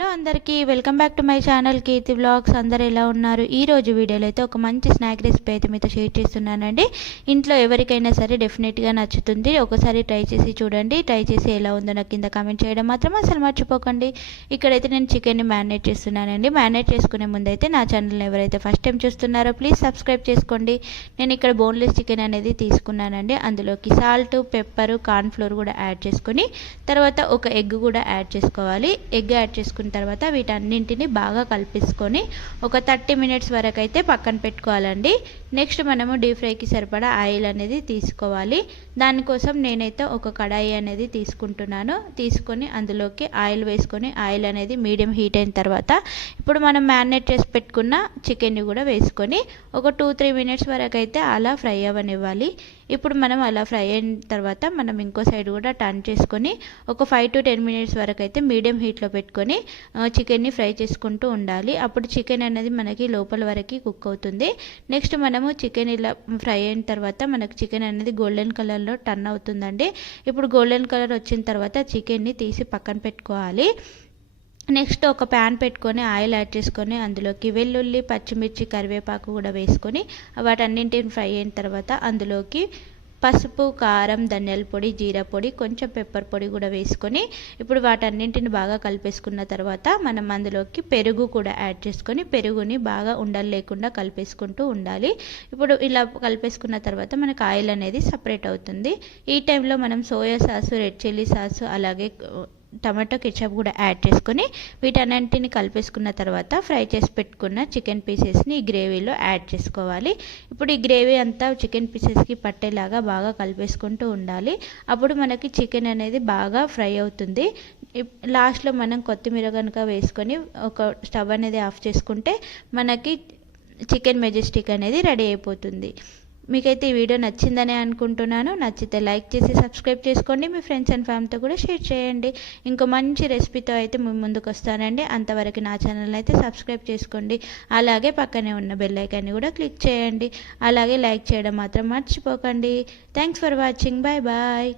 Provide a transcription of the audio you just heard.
Hello అందరికీ welcome back to my channel Keerthi vlogs. అందరు ఎలా ఉన్నారు? ఈ రోజు వీడియోలో అయితే ఒక మంచి స్నాక్ రెసిపీ అయితే మీతో షేర్ చేస్తున్నానండి. ఇంట్లో ఎవరికైనా సరే డెఫినెట్గా నచ్చుతుంది. ఒకసారి ట్రై చేసి చూడండి. ట్రై చేసి ఎలా ఉందో నాకు కింద కామెంట్ చేయడం మాత్రం అసలు మర్చిపోకండి. ఇక్కడైతే నేను చికెన్ని మ్యారినేట్ చేస్తున్నానండి. మ్యారినేట్ చేసుకునే ముందైతే నా ఛానల్ని ఎవరైతే ఫస్ట్ టైం చూస్తున్నారో ప్లీజ్ సబ్స్క్రైబ్ చేసుకోండి. నేను ఇక్కడ బోన్లెస్ చికెన్ అనేది తీసుకున్నానండి. అందులోకి సాల్ట్, పెప్పర్, కార్న్ ఫ్లోర్ కూడా యాడ్ చేసుకొని తర్వాత ఒక ఎగ్ కూడా యాడ్ చేసుకోవాలి. ఎగ్ యాడ్ చేసుకున్న తర్వాత వీటన్నింటిని బాగా కలిపేసుకొని ఒక 30 మినిట్స్ వరకు అయితే పక్కన పెట్టుకోవాలండి. నెక్స్ట్ మనము డీప్ ఫ్రైకి సరిపడా ఆయిల్ అనేది తీసుకోవాలి. దానికోసం నేనైతే ఒక కడాయి అనేది తీసుకుంటున్నాను. తీసుకొని అందులోకి ఆయిల్ వేసుకొని ఆయిల్ అనేది మీడియం హీట్ అయిన తర్వాత ఇప్పుడు మనం మ్యారినేట్ చేసి పెట్టుకున్న చికెన్ని కూడా వేసుకొని ఒక 2-3 మినిట్స్ వరకు అయితే అలా ఫ్రై అవ్వనివ్వాలి. ఇప్పుడు మనం అలా ఫ్రై అయిన తర్వాత మనం ఇంకో సైడ్ కూడా టర్న్ చేసుకొని ఒక 5-10 మినిట్స్ వరకు అయితే మీడియం హీట్లో పెట్టుకొని చికెన్ని ఫ్రై చేసుకుంటూ ఉండాలి. అప్పుడు చికెన్ అనేది మనకి లోపల వరకు కుక్ అవుతుంది. నెక్స్ట్ మనము చికెన్ ఇలా ఫ్రై అయిన తర్వాత మనకు చికెన్ అనేది గోల్డెన్ కలర్లో టర్న్ అవుతుందండి. ఇప్పుడు గోల్డెన్ కలర్ వచ్చిన తర్వాత చికెన్ని తీసి పక్కన పెట్టుకోవాలి. నెక్స్ట్ ఒక ప్యాన్ పెట్టుకొని ఆయిల్ యాడ్ చేసుకొని అందులోకి వెల్లుల్లి, పచ్చిమిర్చి, కరివేపాకు కూడా వేసుకొని వాటన్నింటిని ఫ్రై అయిన తర్వాత అందులోకి పసుపు, కారం, ధనియాల పొడి, జీరా పొడి, కొంచెం పెప్పర్ పొడి కూడా వేసుకొని ఇప్పుడు వాటన్నింటిని బాగా కలిపేసుకున్న తర్వాత మనం అందులోకి పెరుగు కూడా యాడ్ చేసుకొని పెరుగుని బాగా ఉండలు లేకుండా కలిపేసుకుంటూ ఉండాలి. ఇప్పుడు ఇలా కలిపేసుకున్న తర్వాత మనకు ఆయిల్ అనేది సపరేట్ అవుతుంది. ఈ టైంలో మనం soya sauce, red chilli sauce అలాగే టమాటో కెచప్ కూడా యాడ్ చేసుకొని వీటన్నింటిని కలిపేసుకున్న తర్వాత ఫ్రై చేసి పెట్టుకున్న చికెన్ పీసెస్ని ఈ గ్రేవీలో యాడ్ చేసుకోవాలి. ఇప్పుడు ఈ గ్రేవీ అంతా చికెన్ పీసెస్కి పట్టేలాగా బాగా కలిపేసుకుంటూ ఉండాలి. అప్పుడు మనకి చికెన్ అనేది బాగా ఫ్రై అవుతుంది. లాస్ట్లో మనం కొత్తిమీర కనుక వేసుకొని ఒక స్టవ్ అనేది ఆఫ్ చేసుకుంటే మనకి చికెన్ మెజెస్టిక్ అనేది రెడీ అయిపోతుంది. మీకైతే ఈ వీడియో నచ్చిందని అనుకుంటున్నాను. నచ్చితే లైక్ చేసి సబ్స్క్రైబ్ చేసుకోండి. మీ ఫ్రెండ్స్ అండ్ ఫ్యామిలీతో కూడా షేర్ చేయండి. ఇంకో మంచి రెసిపీతో అయితే ముందుకు వస్తానండి. అంతవరకు నా ఛానల్ అయితే సబ్స్క్రైబ్ చేసుకోండి. అలాగే పక్కనే ఉన్న బెల్ ఐకాన్ని కూడా క్లిక్ చేయండి. అలాగే లైక్ చేయడం మాత్రం మర్చిపోకండి. Thanks for watching. Bye bye.